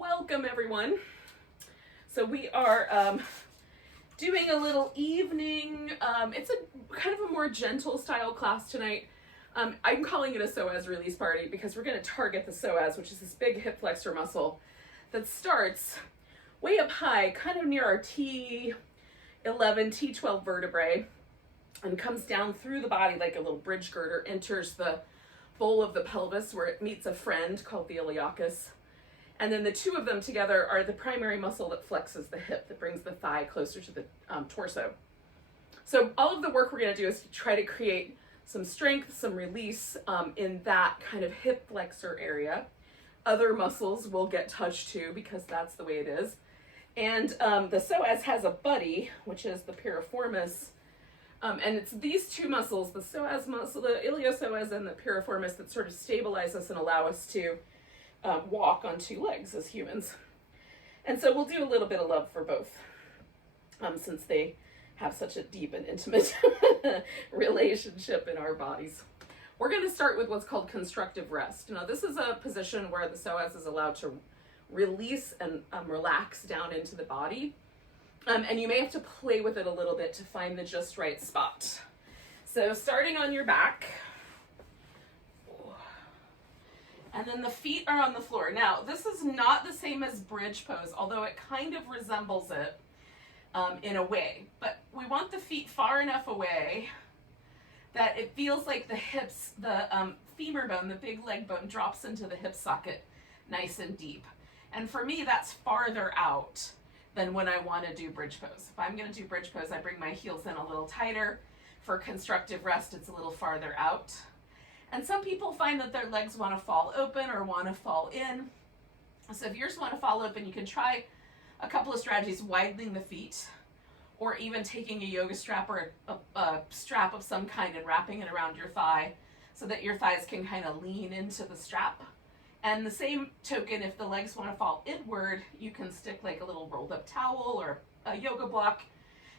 Welcome everyone. So we are doing a little evening, it's a kind of a more gentle style class tonight. I'm calling it a Psoas release party because we're going to target the psoas, which is this big hip flexor muscle that starts way up high, kind of near our T11, T12 vertebrae, and comes down through the body like a little bridge girder, enters the bowl of the pelvis where it meets a friend called the iliacus. And then the two of them together are the primary muscle that flexes the hip, that brings the thigh closer to the torso. So all of the work we're going to do is to try to create some strength, some release in that kind of hip flexor area. Other muscles will get touched too because that's the way it is. And the psoas has a buddy, which is the piriformis. And it's these two muscles, the psoas muscle, the iliopsoas and the piriformis, that sort of stabilize us and allow us to walk on two legs as humans. And so we'll do a little bit of love for both, since they have such a deep and intimate relationship in our bodies. We're going to start with what's called constructive rest. Now, this is a position where the psoas is allowed to release and relax down into the body. And you may have to play with it a little bit to find the just right spot. So starting on your back, and then the feet are on the floor. Now, this is not the same as bridge pose, although it kind of resembles it in a way. But we want the feet far enough away that it feels like the hips, the femur bone, the big leg bone, drops into the hip socket nice and deep. And for me, that's farther out than when I want to do bridge pose. If I'm going to do bridge pose, I bring my heels in a little tighter. For constructive rest, it's a little farther out. And some people find that their legs want to fall open or want to fall in. So if yours want to fall open, you can try a couple of strategies: widening the feet, or even taking a yoga strap or a strap of some kind and wrapping it around your thigh so that your thighs can kind of lean into the strap. And the same token, if the legs want to fall inward, you can stick like a little rolled up towel or a yoga block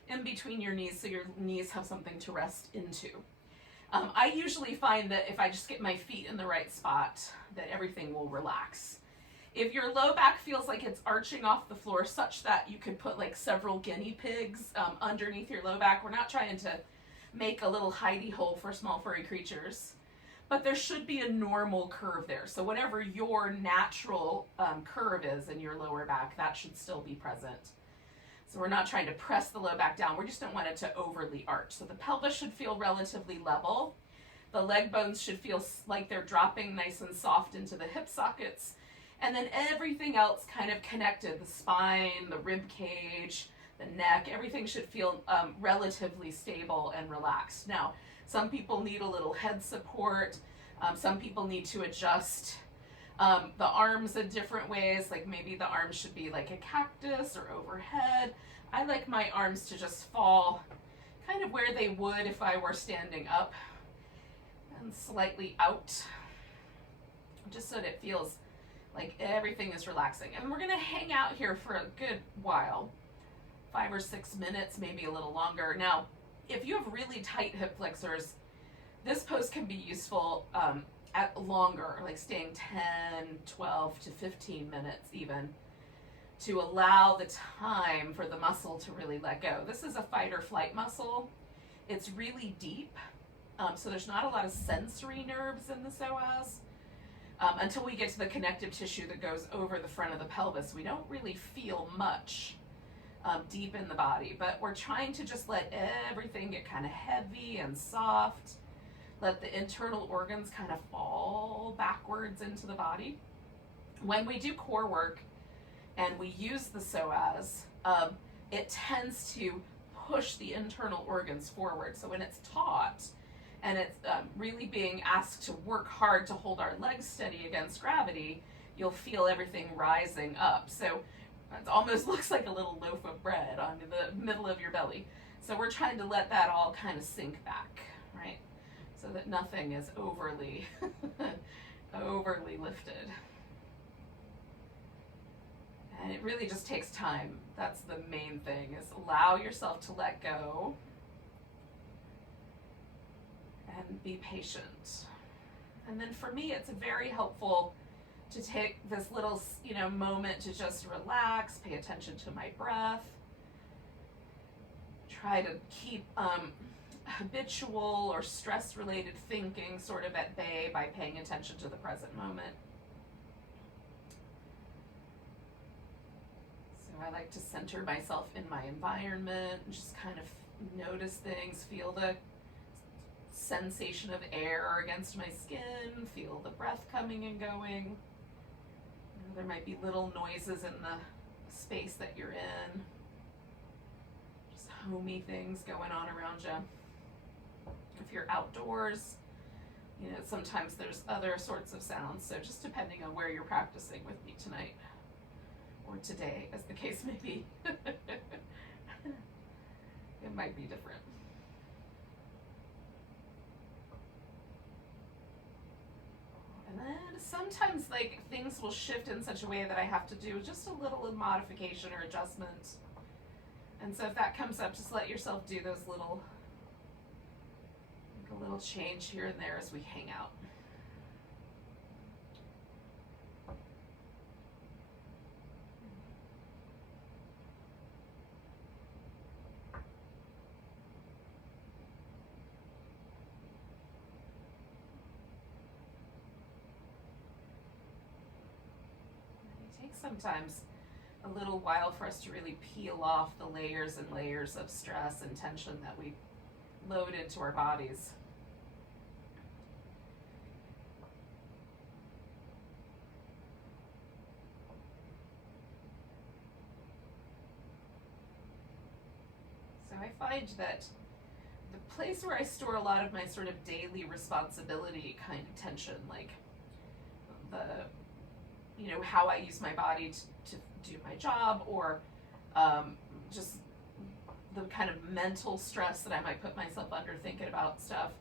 in between your knees so your knees have something to rest into. I usually find that if I just get my feet in the right spot, that everything will relax. If your low back feels like it's arching off the floor such that you could put like several guinea pigs underneath your low back, we're not trying to make a little hidey hole for small furry creatures, but there should be a normal curve there. So whatever your natural curve is in your lower back, that should still be present. So we're not trying to press the low back down. We just don't want it to overly arch. So the pelvis should feel relatively level. The leg bones should feel like they're dropping nice and soft into the hip sockets. And then everything else kind of connected. The spine, the rib cage, the neck, everything should feel relatively stable and relaxed. Now, some people need a little head support. Some people need to adjust the arms in different ways, like maybe the arms should be like a cactus or overhead. I like my arms to just fall kind of where they would if I were standing up, and slightly out, just so that it feels like everything is relaxing. And we're going to hang out here for a good while, 5 or 6 minutes, maybe a little longer. Now, if you have really tight hip flexors, this pose can be useful at longer, like staying 10, 12 to 15 minutes even, to allow the time for the muscle to really let go. This is a fight or flight muscle. It's really deep, so there's not a lot of sensory nerves in the psoas. Until we get to the connective tissue that goes over the front of the pelvis, we don't really feel much deep in the body, but we're trying to just let everything get kind of heavy and soft. Let the internal organs kind of fall backwards into the body. When we do core work and we use the psoas, it tends to push the internal organs forward. So when it's taut and it's really being asked to work hard to hold our legs steady against gravity, you'll feel everything rising up. So it almost looks like a little loaf of bread on the middle of your belly. So we're trying to let that all kind of sink back, right? So that nothing is overly lifted. And it really just takes time. That's the main thing, is allow yourself to let go and be patient. And then for me, it's very helpful to take this little, moment to just relax, pay attention to my breath. Try to keep habitual or stress-related thinking sort of at bay by paying attention to the present moment. So I like to center myself in my environment and just kind of notice things, feel the sensation of air against my skin, feel the breath coming and going. There might be little noises in the space that you're in. Just homey things going on around you. If you're outdoors, sometimes there's other sorts of sounds, so just depending on where you're practicing with me tonight, or today, as the case may be. It might be different. And then sometimes things will shift in such a way that I have to do just a little modification or adjustment. And so if that comes up, just let yourself do those a little change here and there as we hang out. Sometimes a little while for us to really peel off the layers and layers of stress and tension that we load into our bodies. So I find that the place where I store a lot of my sort of daily responsibility kind of tension, like how I use my body to do my job, or just the kind of mental stress that I might put myself under thinking about stuff,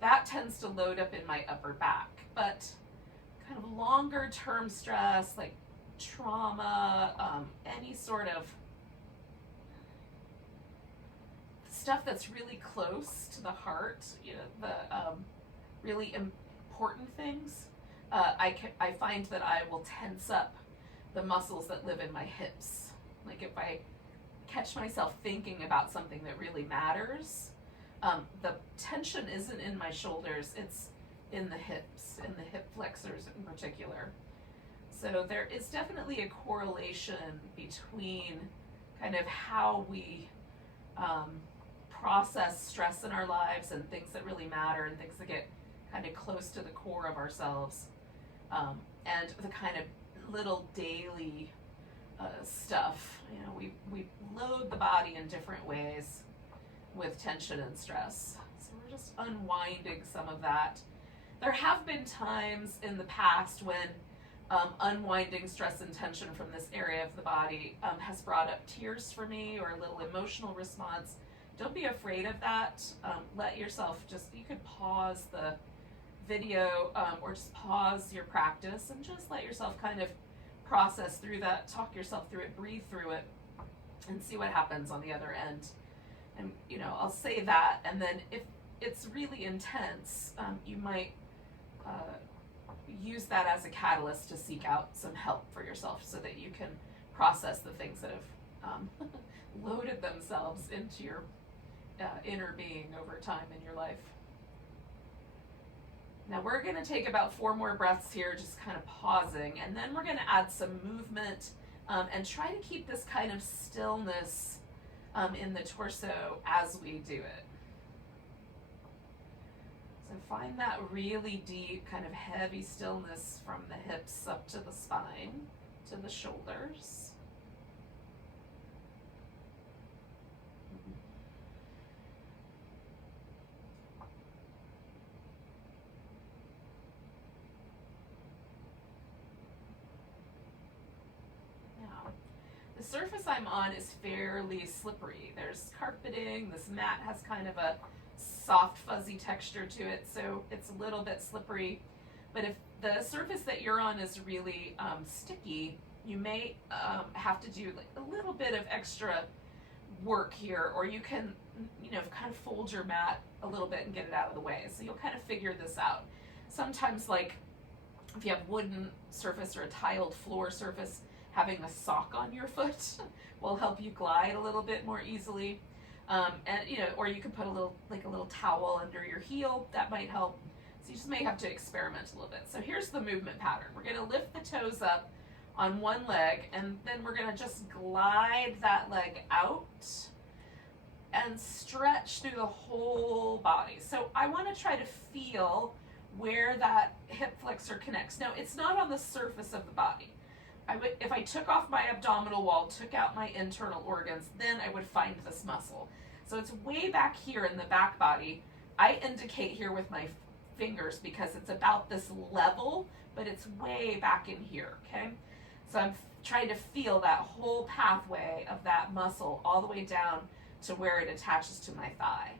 that tends to load up in my upper back. But kind of longer term stress, like trauma, any sort of stuff that's really close to the heart, the really important things, I find that I will tense up the muscles that live in my hips. Like if I catch myself thinking about something that really matters, the tension isn't in my shoulders, it's in the hips, in the hip flexors in particular. So there is definitely a correlation between kind of how we process stress in our lives and things that really matter and things that get kind of close to the core of ourselves, and the kind of little daily stuff. We load the body in different ways with tension and stress. So we're just unwinding some of that. There have been times in the past when unwinding stress and tension from this area of the body has brought up tears for me, or a little emotional response. Don't be afraid of that. Let yourself you could pause the video or just pause your practice and just let yourself kind of process through that, talk yourself through it, breathe through it, and see what happens on the other end. And I'll say that, and then if it's really intense, you might use that as a catalyst to seek out some help for yourself so that you can process the things that have loaded themselves into your inner being over time in your life. Now we're going to take about 4 more breaths here, just kind of pausing, and then we're going to add some movement and try to keep this kind of stillness in the torso as we do it. So find that really deep, kind of heavy stillness from the hips up to the spine, to the shoulders. The surface I'm on is fairly slippery. There's carpeting, this mat has kind of a soft fuzzy texture to it, so it's a little bit slippery. But if the surface that you're on is really sticky, you may have to do a little bit of extra work here, or you can kind of fold your mat a little bit and get it out of the way. So you'll kind of figure this out. Sometimes If you have wooden surface or a tiled floor surface, having a sock on your foot will help you glide a little bit more easily. And you know, or you could put a little towel under your heel. That might help. So you just may have to experiment a little bit. So here's the movement pattern. We're going to lift the toes up on one leg, and then we're going to just glide that leg out and stretch through the whole body. So I want to try to feel where that hip flexor connects. Now, it's not on the surface of the body. If I took off my abdominal wall, took out my internal organs, then I would find this muscle. So it's way back here in the back body. I indicate here with my fingers because it's about this level, but it's way back in here, okay? So I'm trying to feel that whole pathway of that muscle all the way down to where it attaches to my thigh.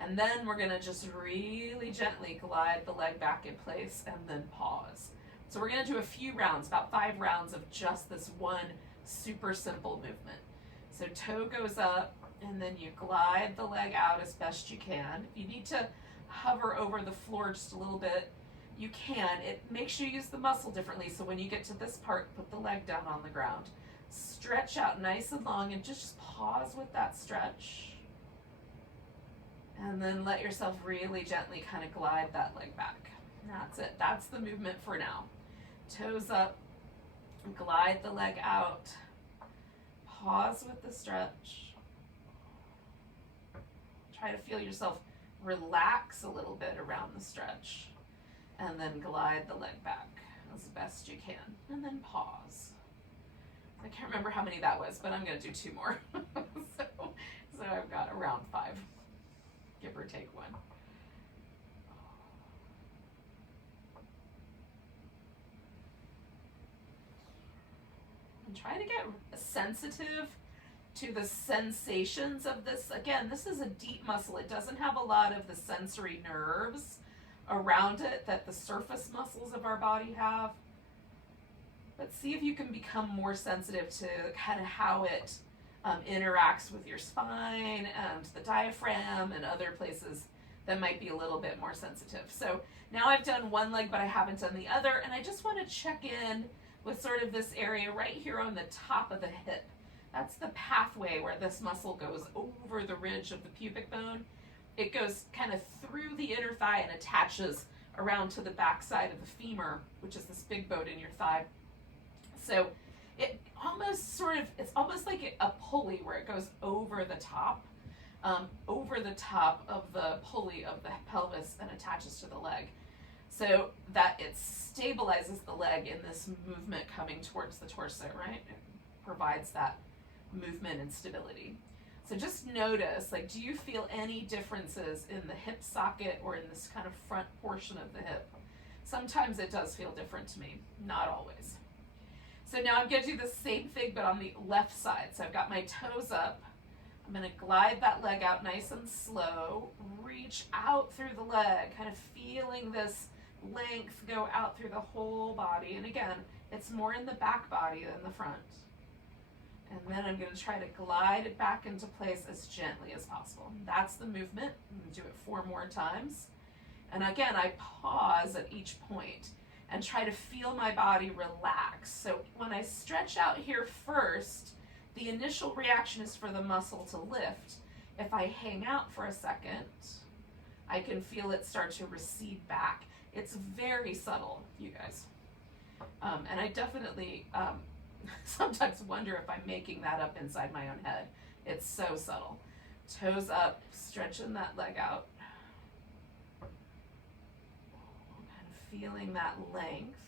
And then we're gonna just really gently glide the leg back in place and then pause. So we're gonna do a few rounds, about 5 rounds of just this one super simple movement. So toe goes up, and then you glide the leg out as best you can. If you need to hover over the floor just a little bit, you can. It makes you use the muscle differently, so when you get to this part, put the leg down on the ground. Stretch out nice and long, and just pause with that stretch. And then let yourself really gently kind of glide that leg back. That's it. That's the movement for now. Toes up, glide the leg out, pause with the stretch. Try to feel yourself relax a little bit around the stretch, and then glide the leg back as best you can, and then pause. I can't remember how many that was, but I'm going to do 2 more. so I've got around 5, give or take 1. And try to get sensitive to the sensations of this. Again, this is a deep muscle. It doesn't have a lot of the sensory nerves around it that the surface muscles of our body have. But see if you can become more sensitive to kind of how it interacts with your spine and the diaphragm and other places that might be a little bit more sensitive. So now I've done one leg, but I haven't done the other, and I just want to check in with sort of this area right here on the top of the hip. That's the pathway where this muscle goes over the ridge of the pubic bone. It goes kind of through the inner thigh and attaches around to the back side of the femur, which is this big bone in your thigh. So it's almost like a pulley where it goes over the top of the pulley of the pelvis and attaches to the leg, so that it stabilizes the leg in this movement coming towards the torso, right? It provides that movement and stability. So just notice, like, do you feel any differences in the hip socket or in this kind of front portion of the hip? Sometimes it does feel different to me, not always. So now I'm going to do the same thing, but on the left side. So I've got my toes up. I'm going to glide that leg out nice and slow. Reach out through the leg, kind of feeling this length go out through the whole body. And again, it's more in the back body than the front. And then I'm going to try to glide it back into place as gently as possible. That's the movement. I'm going to do it 4 more times. And again, I pause at each point and try to feel my body relax. So when I stretch out here first, the initial reaction is for the muscle to lift. If I hang out for a second, I can feel it start to recede back. It's very subtle, you guys. And I definitely sometimes wonder if I'm making that up inside my own head. It's so subtle. Toes up, stretching that leg out. Kind of feeling that length.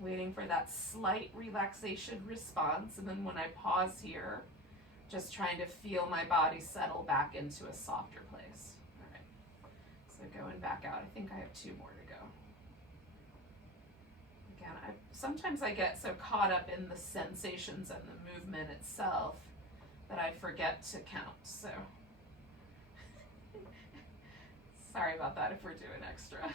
Waiting for that slight relaxation response. And then when I pause here, just trying to feel my body settle back into a softer place. All right. So going back out, I think I have 2 more to go. Again, sometimes I get so caught up in the sensations and the movement itself that I forget to count. So sorry about that if we're doing extra.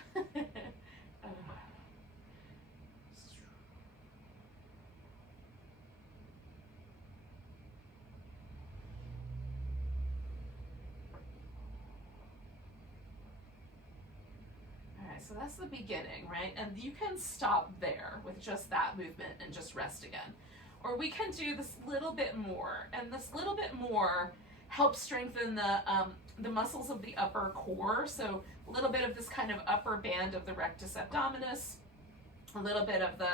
So so that's the beginning, right? And you can stop there with just that movement and just rest again. Or we can do this little bit more, and this little bit more helps strengthen the muscles of the upper core. So a little bit of this kind of upper band of the rectus abdominis, a little bit of the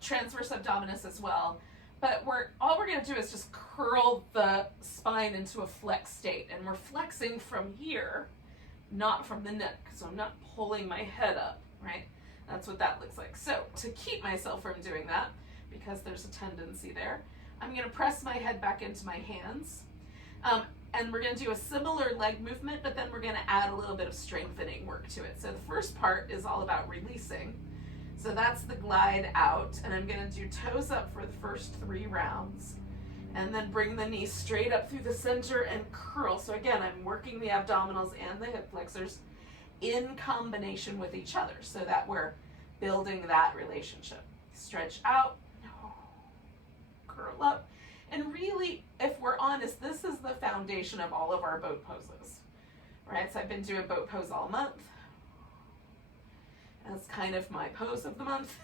transverse abdominis as well. But all we're going to do is just curl the spine into a flex state, and we're flexing from here, not from the neck. So I'm not pulling my head up, right? That's what that looks like. So to keep myself from doing that, because there's a tendency there, I'm going to press my head back into my hands. And we're going to do a similar leg movement, but then we're going to add a little bit of strengthening work to it. So the first part is all about releasing. So that's the glide out, and I'm going to do toes up for the first 3 rounds, and then bring the knee straight up through the center and curl. So again, I'm working the abdominals and the hip flexors in combination with each other so that we're building that relationship. Stretch out, curl up, and really, if we're honest, this is the foundation of all of our boat poses, right? So I've been doing boat pose all month. That's kind of my pose of the month.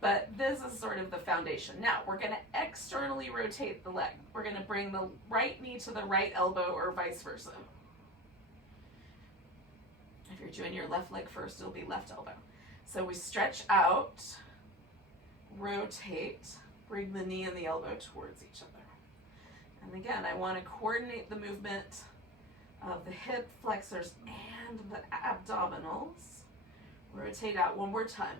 But this is sort of the foundation. Now, we're going to externally rotate the leg. We're going to bring the right knee to the right elbow or vice versa. If you're doing your left leg first, it'll be left elbow. So we stretch out, rotate, bring the knee and the elbow towards each other. And again, I want to coordinate the movement of the hip flexors and the abdominals. Rotate out one more time.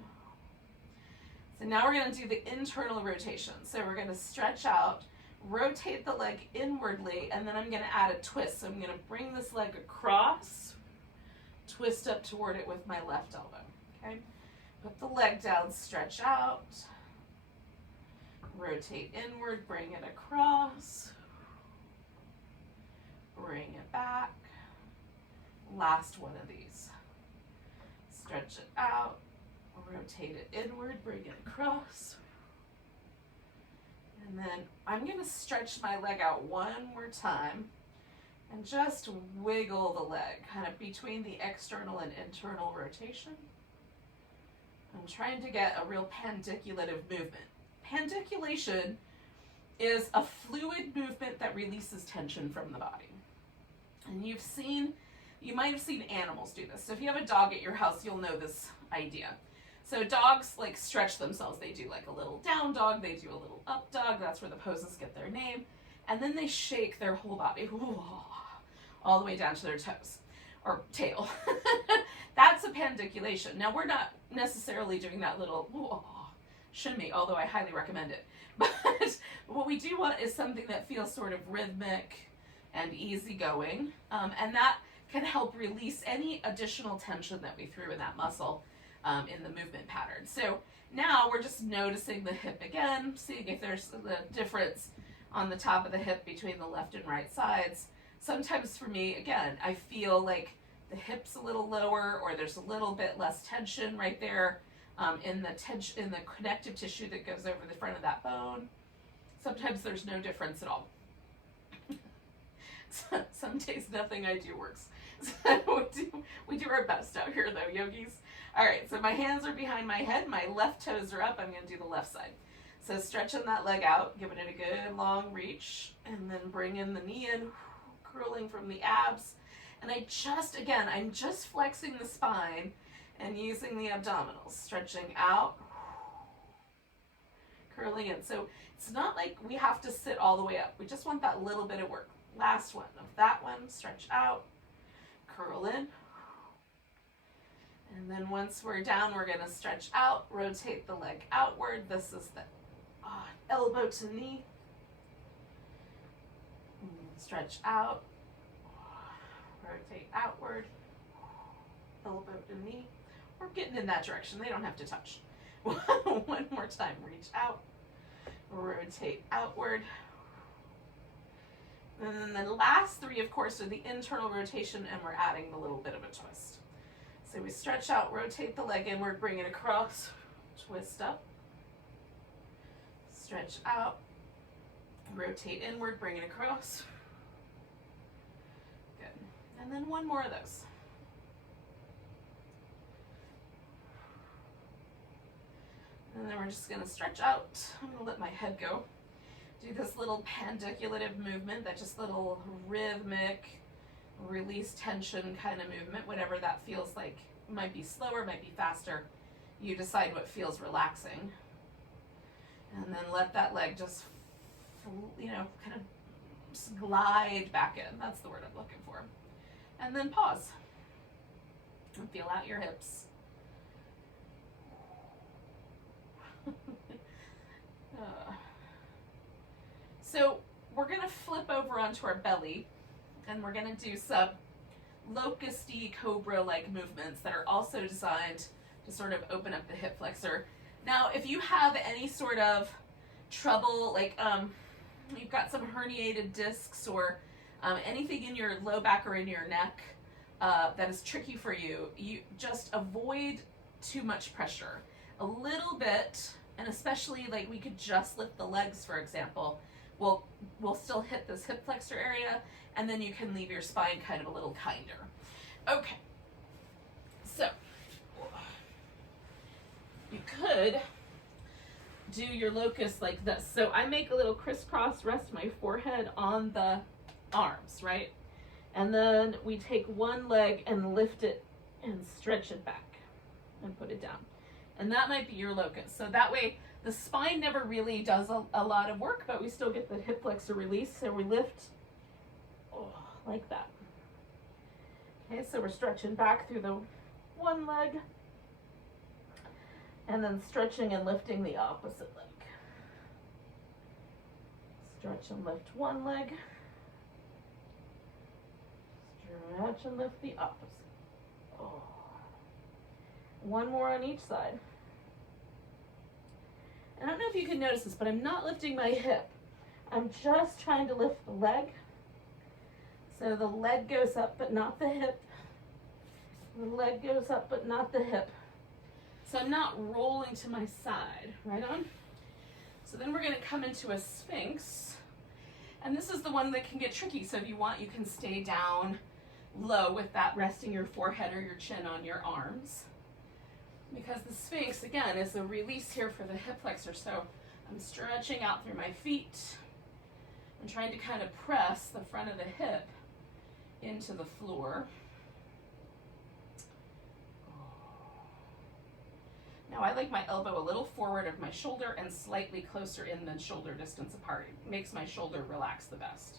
So now we're going to do the internal rotation. So we're going to stretch out, rotate the leg inwardly, and then I'm going to add a twist. So I'm going to bring this leg across, twist up toward it with my left elbow. Okay? Put the leg down, stretch out, rotate inward, bring it across, bring it back. Last one of these. Stretch it out, rotate it inward, bring it across. And then I'm going to stretch my leg out one more time and just wiggle the leg, kind of between the external and internal rotation. I'm trying to get a real pandiculative movement. Pandiculation is a fluid movement that releases tension from the body. And you might have seen animals do this. So if you have a dog at your house, you'll know this idea. So dogs like stretch themselves. They do like a little down dog, they do a little up dog. That's where the poses get their name. And then they shake their whole body all the way down to their toes or tail. That's a pandiculation. Now we're not necessarily doing that little shimmy, although I highly recommend it. But what we do want is something that feels sort of rhythmic and easygoing, and that can help release any additional tension that we threw in that muscle in the movement pattern. So now we're just noticing the hip again, seeing if there's the difference on the top of the hip between the left and right sides. Sometimes for me, again, I feel like the hip's a little lower, or there's a little bit less tension right there in the connective tissue that goes over the front of that bone. Sometimes there's no difference at all. Some days nothing I do works. So we do our best out here though, yogis. All right, so my hands are behind my head, my left toes are up. I'm going to do the left side. So stretching that leg out, giving it a good long reach, and then bringing the knee in, curling from the abs. And I'm just flexing the spine and using the abdominals, stretching out, curling in. So it's not like we have to sit all the way up. We just want that little bit of work. Last one of that one, stretch out, curl in. And then once we're down, we're going to stretch out, rotate the leg outward. This is the elbow to knee. Stretch out, rotate outward, elbow to knee. We're getting in that direction. They don't have to touch. One more time, reach out, rotate outward. And then the last three, of course, are the internal rotation, and we're adding a little bit of a twist. So we stretch out, rotate the leg inward, bring it across, twist up, stretch out, rotate inward, bring it across. Good. And then one more of those. And then we're just gonna stretch out. I'm gonna let my head go. Do this little pandiculative movement, that just little rhythmic release tension kind of movement, whatever that feels like. It might be slower, might be faster. You decide what feels relaxing. And then let that leg just, kind of just glide back in. That's the word I'm looking for. And then pause. And feel out your hips. So we're going to flip over onto our belly, and we're going to do some locusty cobra-like movements that are also designed to sort of open up the hip flexor. Now, if you have any sort of trouble, like you've got some herniated discs or anything in your low back or in your neck that is tricky for you, you just avoid too much pressure. A little bit, and especially like we could just lift the legs, for example, we'll still hit this hip flexor area, and then you can leave your spine kind of a little kinder. Okay, so you could do your locust like this. So I make a little crisscross, rest my forehead on the arms, right? And then we take one leg and lift it and stretch it back and put it down. And that might be your locust. So that way the spine never really does a lot of work, but we still get the hip flexor release. So we lift like that. Okay, so we're stretching back through the one leg, and then stretching and lifting the opposite leg. Stretch and lift one leg. Stretch and lift the opposite. One more on each side. I don't know if you can notice this, but I'm not lifting my hip. I'm just trying to lift the leg. So the leg goes up, but not the hip. The leg goes up, but not the hip. So I'm not rolling to my side, right on? So then we're gonna come into a sphinx. And this is the one that can get tricky. So if you want, you can stay down low with that, resting your forehead or your chin on your arms. Because the sphinx, again, is a release here for the hip flexor. So I'm stretching out through my feet. I'm trying to kind of press the front of the hip into the floor. Now I like my elbow a little forward of my shoulder and slightly closer in than shoulder distance apart. It makes my shoulder relax the best.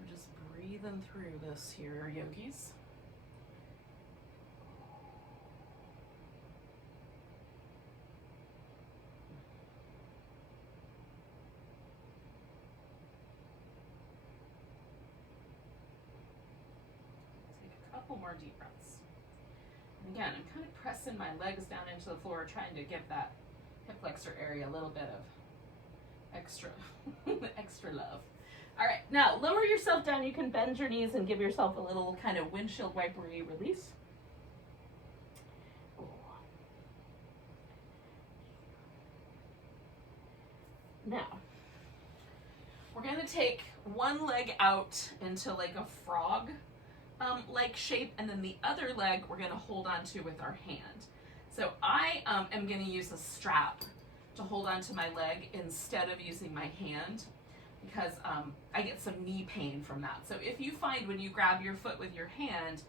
We're just breathing through this here, yogis. Take a couple more deep breaths. And again, I'm kind of pressing my legs down into the floor, trying to give that hip flexor area a little bit of extra love. All right, now lower yourself down. You can bend your knees and give yourself a little kind of windshield wipery release. Now, we're gonna take one leg out into like a frog like shape, and then the other leg we're gonna hold on to with our hand. So I am gonna use a strap to hold on to my leg instead of using my hand, because I get some knee pain from that. So if you find when you grab your foot with your hand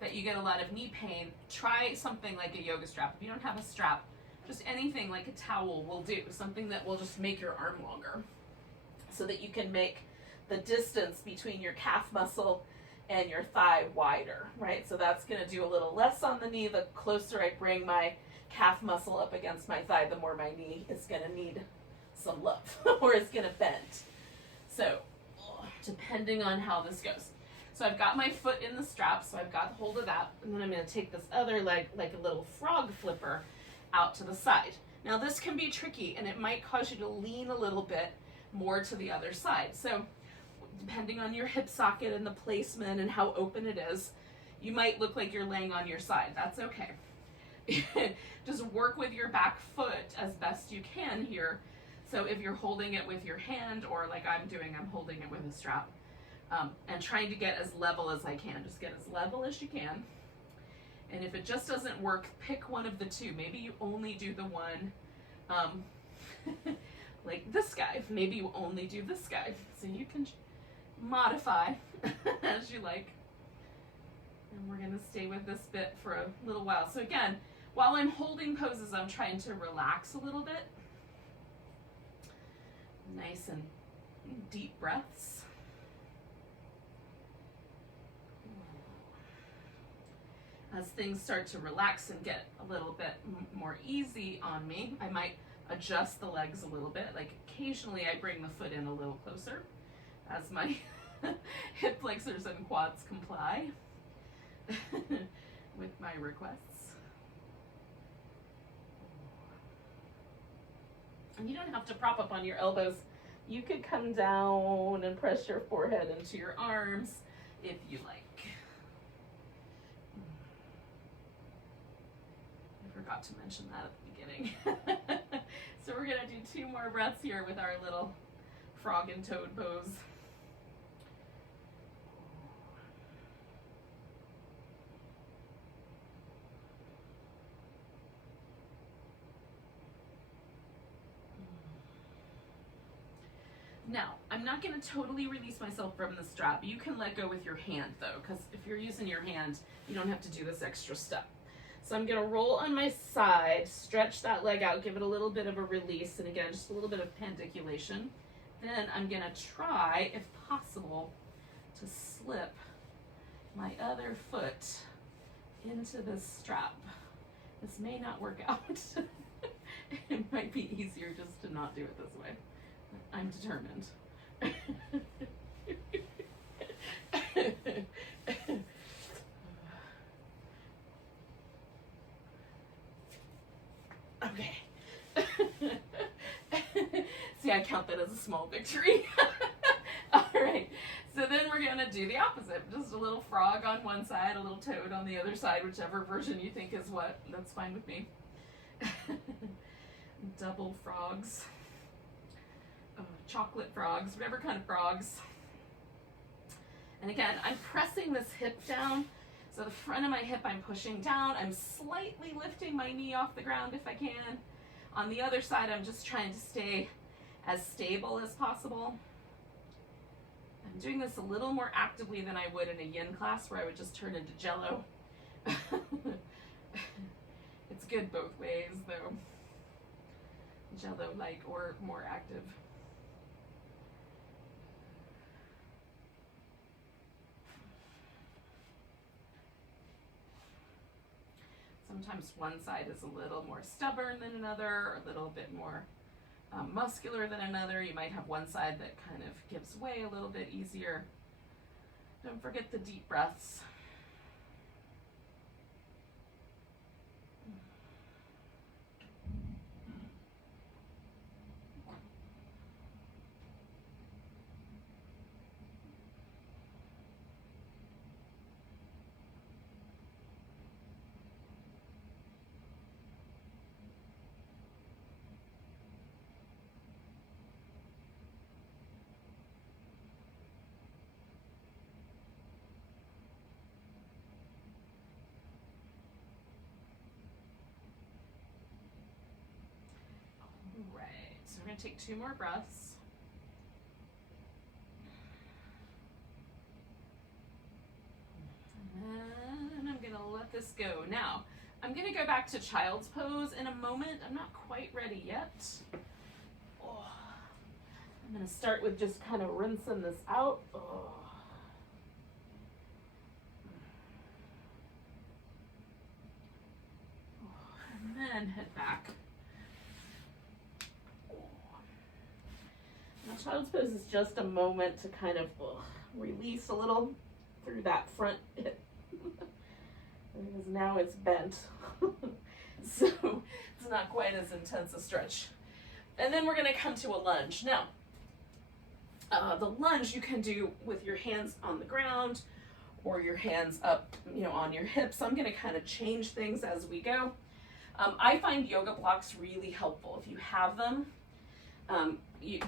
that you get a lot of knee pain, try something like a yoga strap. If you don't have a strap, just anything like a towel will do, something that will just make your arm longer so that you can make the distance between your calf muscle and your thigh wider, right? So that's gonna do a little less on the knee. The closer I bring my calf muscle up against my thigh, the more my knee is gonna need some love or it's gonna bend. So, depending on how this goes. So I've got my foot in the strap, so I've got hold of that, and then I'm gonna take this other leg, like a little frog flipper, out to the side. Now this can be tricky and it might cause you to lean a little bit more to the other side. So depending on your hip socket and the placement and how open it is, you might look like you're laying on your side. That's okay. Just work with your back foot as best you can here. So if you're holding it with your hand, or like I'm doing, I'm holding it with a strap, and trying to get as level as I can. Just get as level as you can. And if it just doesn't work, pick one of the two. Maybe you only do the one, like this guy. Maybe you only do this guy. So you can modify as you like. And we're gonna stay with this bit for a little while. So again, while I'm holding poses, I'm trying to relax a little bit. Nice and deep breaths. As things start to relax and get a little bit more easy on me, I might adjust the legs a little bit. Like occasionally I bring the foot in a little closer as my hip flexors and quads comply with my requests. And you don't have to prop up on your elbows. You could come down and press your forehead into your arms if you like. I forgot to mention that at the beginning. So we're gonna do 2 more breaths here with our little frog and toad pose. Now, I'm not going to totally release myself from the strap. You can let go with your hand though, because if you're using your hand, you don't have to do this extra step. So I'm going to roll on my side, stretch that leg out, give it a little bit of a release, and again, just a little bit of pandiculation. Then I'm going to try, if possible, to slip my other foot into this strap. This may not work out. It might be easier just to not do it this way. I'm determined. Okay. See, I count that as a small victory. All right. So then we're going to do the opposite. Just a little frog on one side, a little toad on the other side, whichever version you think is what. That's fine with me. Double frogs. Chocolate frogs, whatever kind of frogs. And again, I'm pressing this hip down. So the front of my hip I'm pushing down. I'm slightly lifting my knee off the ground if I can. On the other side, I'm just trying to stay as stable as possible. I'm doing this a little more actively than I would in a yin class where I would just turn into jello. It's good both ways though. Jello-like or more active. Sometimes one side is a little more stubborn than another, or a little bit more muscular than another. You might have one side that kind of gives way a little bit easier. Don't forget the deep breaths. Right, so we're going to take 2 more breaths. And I'm going to let this go. Now, I'm going to go back to child's pose in a moment. I'm not quite ready yet. Oh. I'm going to start with just kind of rinsing this out. Oh. And then head back. Now, child's pose is just a moment to kind of release a little through that front hip because now it's bent. So it's not quite as intense a stretch. And then we're going to come to a lunge. Now, the lunge you can do with your hands on the ground or your hands up, on your hips. I'm going to kind of change things as we go. I find yoga blocks really helpful. If you have them,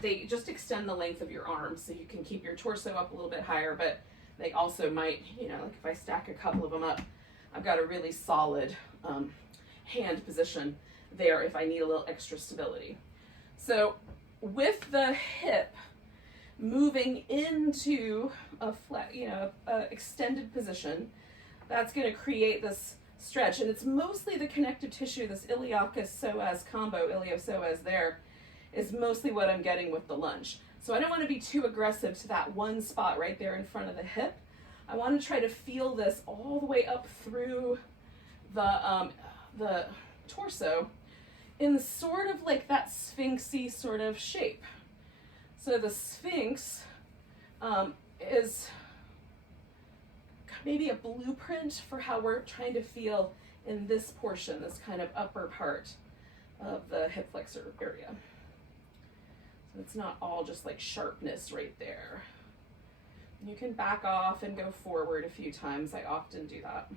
they just extend the length of your arms so you can keep your torso up a little bit higher, but they also might, like if I stack a couple of them up, I've got a really solid hand position there if I need a little extra stability. So with the hip moving into a flat, extended position, that's going to create this stretch, and it's mostly the connective tissue, this iliacus-psoas combo, ilio-psoas there, is mostly what I'm getting with the lunge. So I don't want to be too aggressive to that one spot right there in front of the hip. I want to try to feel this all the way up through the torso in sort of like that sphinxy sort of shape. So the sphinx is maybe a blueprint for how we're trying to feel in this portion, this kind of upper part of the hip flexor area. So it's not all just like sharpness right there. You can back off and go forward a few times. I often do that.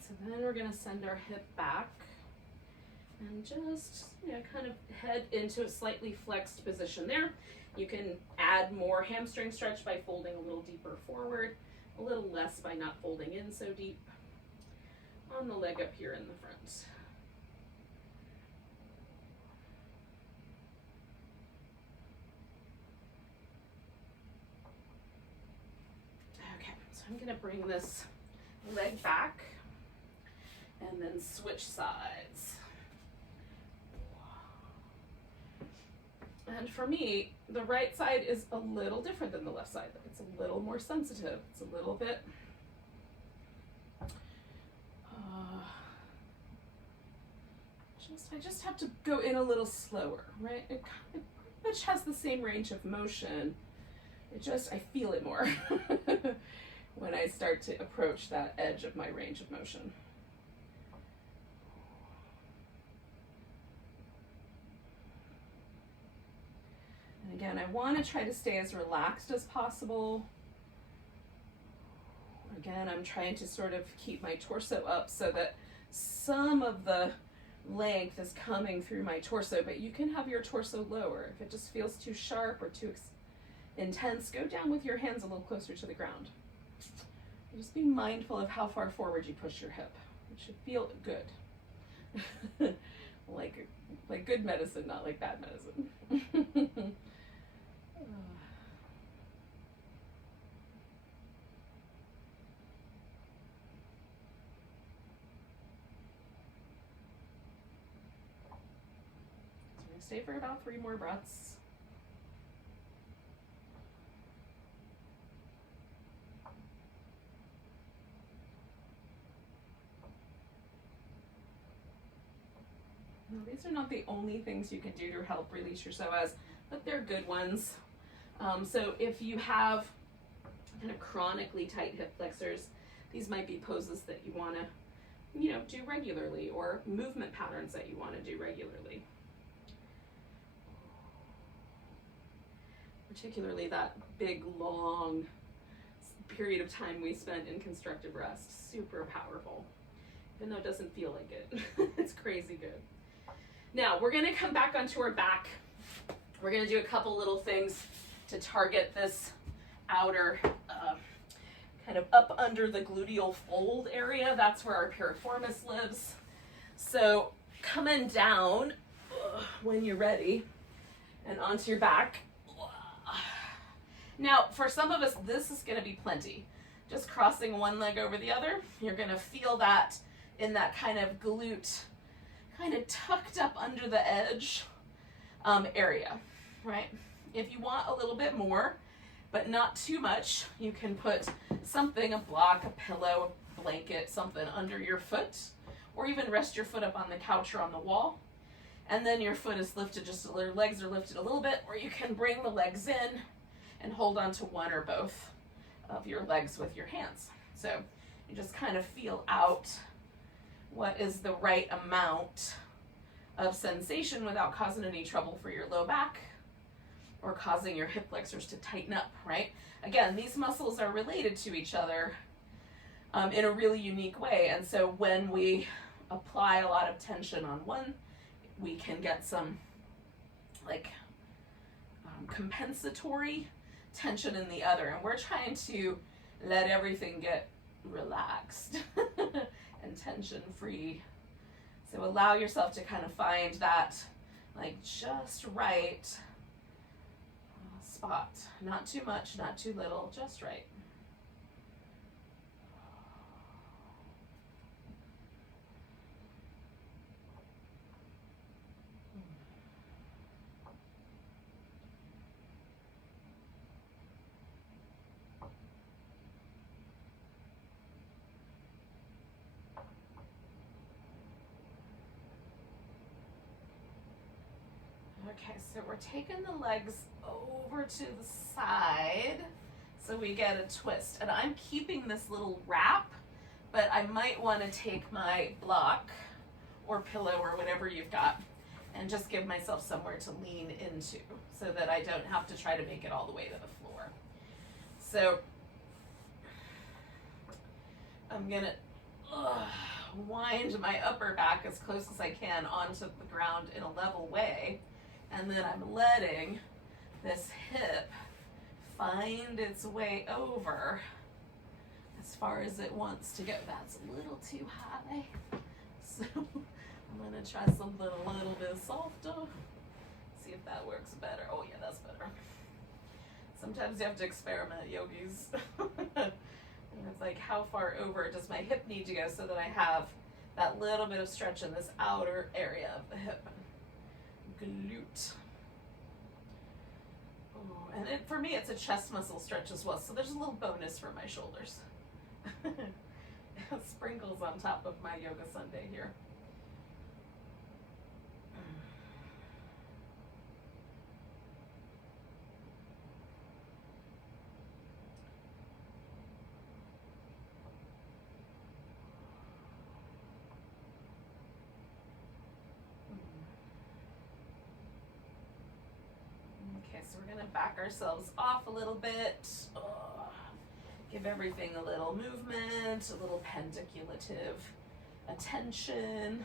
So then we're going to send our hip back and just, kind of head into a slightly flexed position there. You can add more hamstring stretch by folding a little deeper forward, a little less by not folding in so deep on the leg up here in the front. Okay, so I'm going to bring this leg back and then switch sides. And for me, the right side is a little different than the left side. It's a little more sensitive. It's a little bit I just have to go in a little slower, right? It pretty much has the same range of motion. I feel it more when I start to approach that edge of my range of motion. And again, I want to try to stay as relaxed as possible. Again, I'm trying to sort of keep my torso up so that some of the length is coming through my torso, but you can have your torso lower. If it just feels too sharp or too intense, go down with your hands a little closer to the ground. Just be mindful of how far forward you push your hip. It should feel good. like good medicine, not like bad medicine. Stay for about 3 more breaths. Now, these are not the only things you can do to help release your psoas, but they're good ones. So if you have kind of chronically tight hip flexors, these might be poses that you want to, do regularly, or movement patterns that you want to do regularly. Particularly that big, long period of time we spent in constructive rest. Super powerful, even though it doesn't feel like it. It's crazy good. Now, we're going to come back onto our back. We're going to do a couple little things to target this outer, kind of up under the gluteal fold area. That's where our piriformis lives. So coming down when you're ready and onto your back. Now, for some of us, this is going to be plenty. Just crossing one leg over the other, you're going to feel that in that kind of glute, kind of tucked up under the edge area, right? If you want a little bit more, but not too much, you can put something, a block, a pillow, a blanket, something under your foot, or even rest your foot up on the couch or on the wall. And then your foot is lifted, just your legs are lifted a little bit, or you can bring the legs in and hold on to one or both of your legs with your hands. So you just kind of feel out what is the right amount of sensation without causing any trouble for your low back or causing your hip flexors to tighten up, right? Again, these muscles are related to each other in a really unique way. And so when we apply a lot of tension on one, we can get some like compensatory tension in the other. And we're trying to let everything get relaxed and tension free. So allow yourself to kind of find that like just right spot. Not too much, not too little, just right. Okay, so we're taking the legs over to the side so we get a twist. And I'm keeping this little wrap, but I might want to take my block or pillow or whatever you've got and just give myself somewhere to lean into so that I don't have to try to make it all the way to the floor. So I'm gonna wind my upper back as close as I can onto the ground in a level way. And then I'm letting this hip find its way over as far as it wants to go. That's a little too high. So I'm gonna try something a little bit softer. See if that works better. Oh yeah, that's better. Sometimes you have to experiment, yogis. And it's like, how far over does my hip need to go so that I have that little bit of stretch in this outer area of the hip. Glute. Oh, and for me, it's a chest muscle stretch as well, so there's a little bonus for my shoulders. Sprinkles on top of my yoga Sunday here. Okay, so we're gonna back ourselves off a little bit. Give everything a little movement, a little pendiculative attention.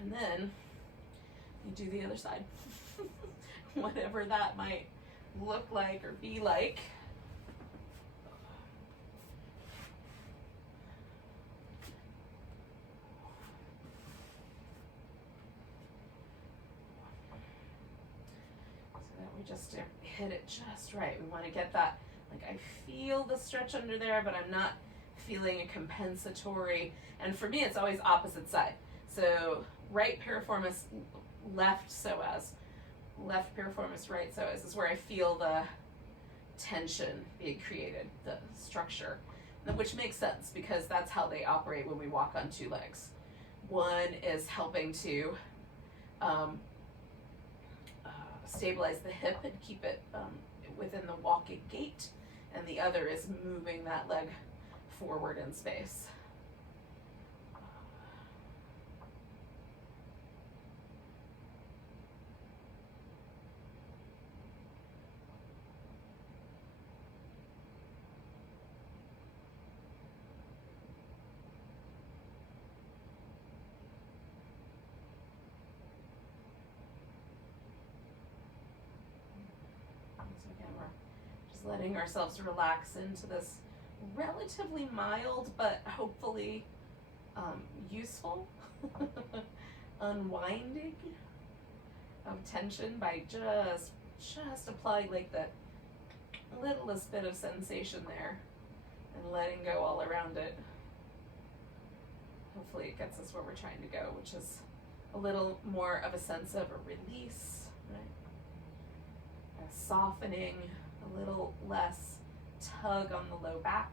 And then you do the other side. Whatever that might look like or be like. Just to hit it just right. We want to get that, like I feel the stretch under there, but I'm not feeling a compensatory. And for me, it's always opposite side. So right piriformis, left psoas. Left piriformis, right psoas is where I feel the tension being created, the structure, which makes sense because that's how they operate when we walk on two legs. One is helping to stabilize the hip and keep it within the walking gait, and the other is moving that leg forward in space. Letting ourselves relax into this relatively mild but hopefully useful unwinding of tension by just applying like the littlest bit of sensation there and letting go all around it. hopefully it gets us where we're trying to go, which is a little more of a sense of a release, right? A softening, a little less tug on the low back.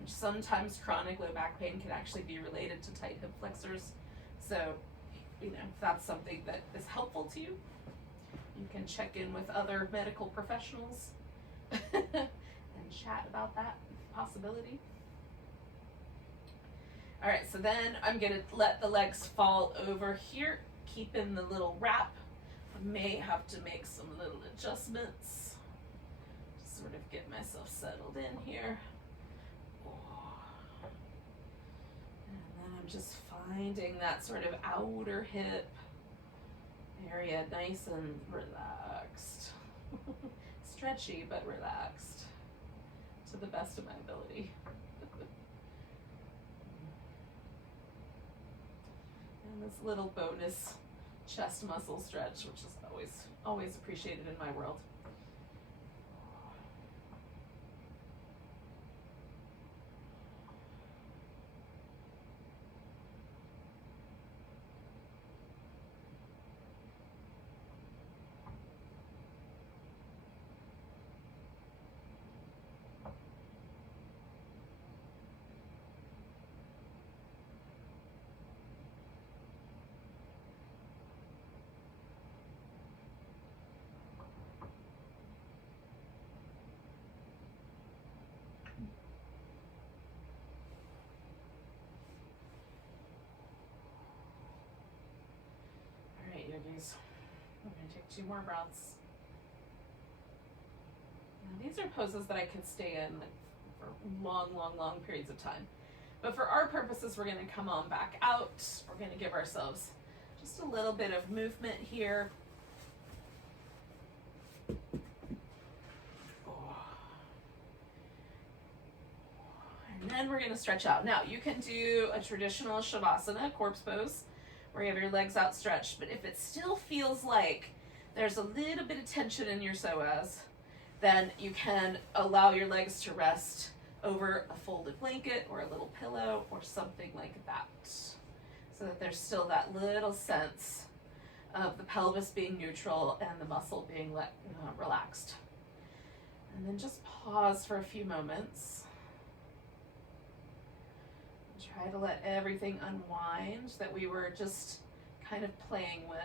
Which sometimes chronic low back pain can actually be related to tight hip flexors. So, you know, if that's something that is helpful to you, you can check in with other medical professionals and chat about that possibility. All right, so then I'm gonna let the legs fall over here, keeping the little wrap. I may have to make some little adjustments to sort of get myself settled in here. And then I'm just finding that sort of outer hip area nice and relaxed. Stretchy, but relaxed to the best of my ability. And this little bonus chest muscle stretch, which is always appreciated in my world. Yogis. I'm going to take 2 more breaths. Now, these are poses that I can stay in for long periods of time. But for our purposes, we're going to come on back out. We're going to give ourselves just a little bit of movement here. And then we're going to stretch out. Now, you can do a traditional Shavasana, corpse pose, where you have your legs outstretched, but if it still feels like there's a little bit of tension in your psoas, then you can allow your legs to rest over a folded blanket or a little pillow or something like that, so that there's still that little sense of the pelvis being neutral and the muscle being relaxed. And then just pause for a few moments. Try to let everything unwind that we were just kind of playing with.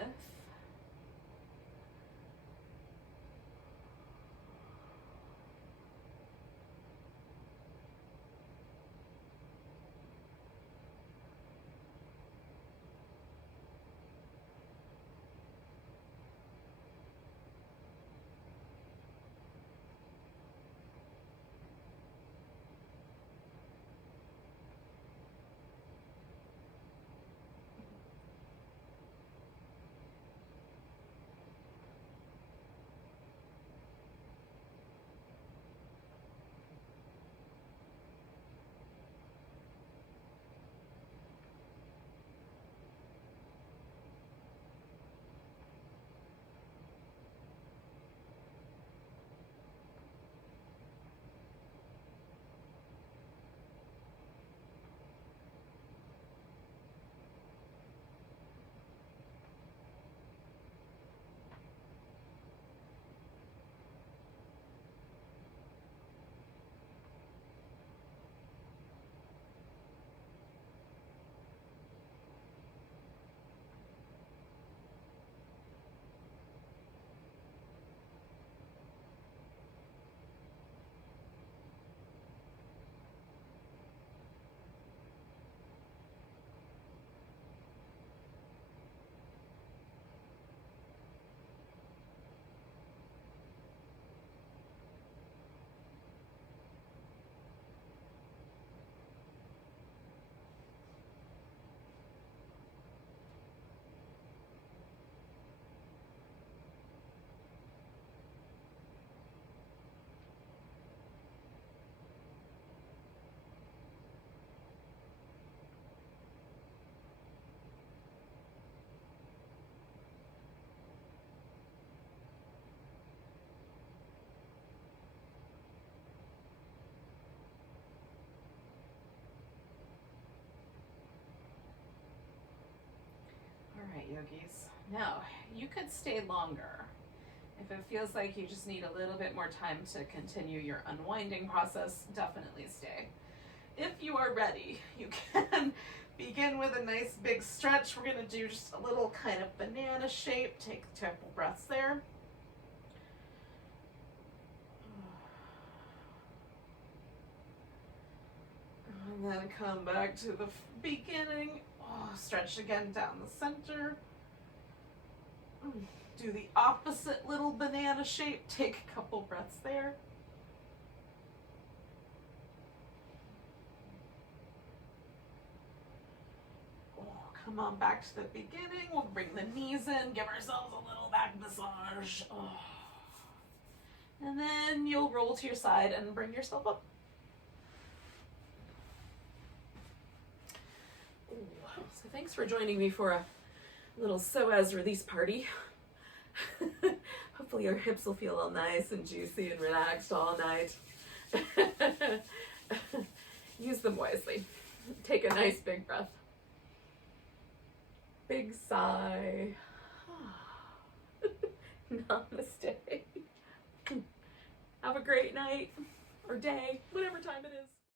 yogis. Now, you could stay longer. If it feels like you just need a little bit more time to continue your unwinding process, definitely stay. If you are ready, you can begin with a nice big stretch. We're going to do just a little kind of banana shape. Take a couple breaths there. And then come back to the beginning. Oh, stretch again down the center. Do the opposite little banana shape. Take a couple breaths there. Oh, come on back to the beginning. We'll bring the knees in. Give ourselves a little back massage. Oh. And then you'll roll to your side and bring yourself up. So thanks for joining me for a little psoas release party. Hopefully your hips will feel all nice and juicy and relaxed all night. Use them wisely. Take a nice big breath. Big sigh. Namaste. Have a great night or day, whatever time it is.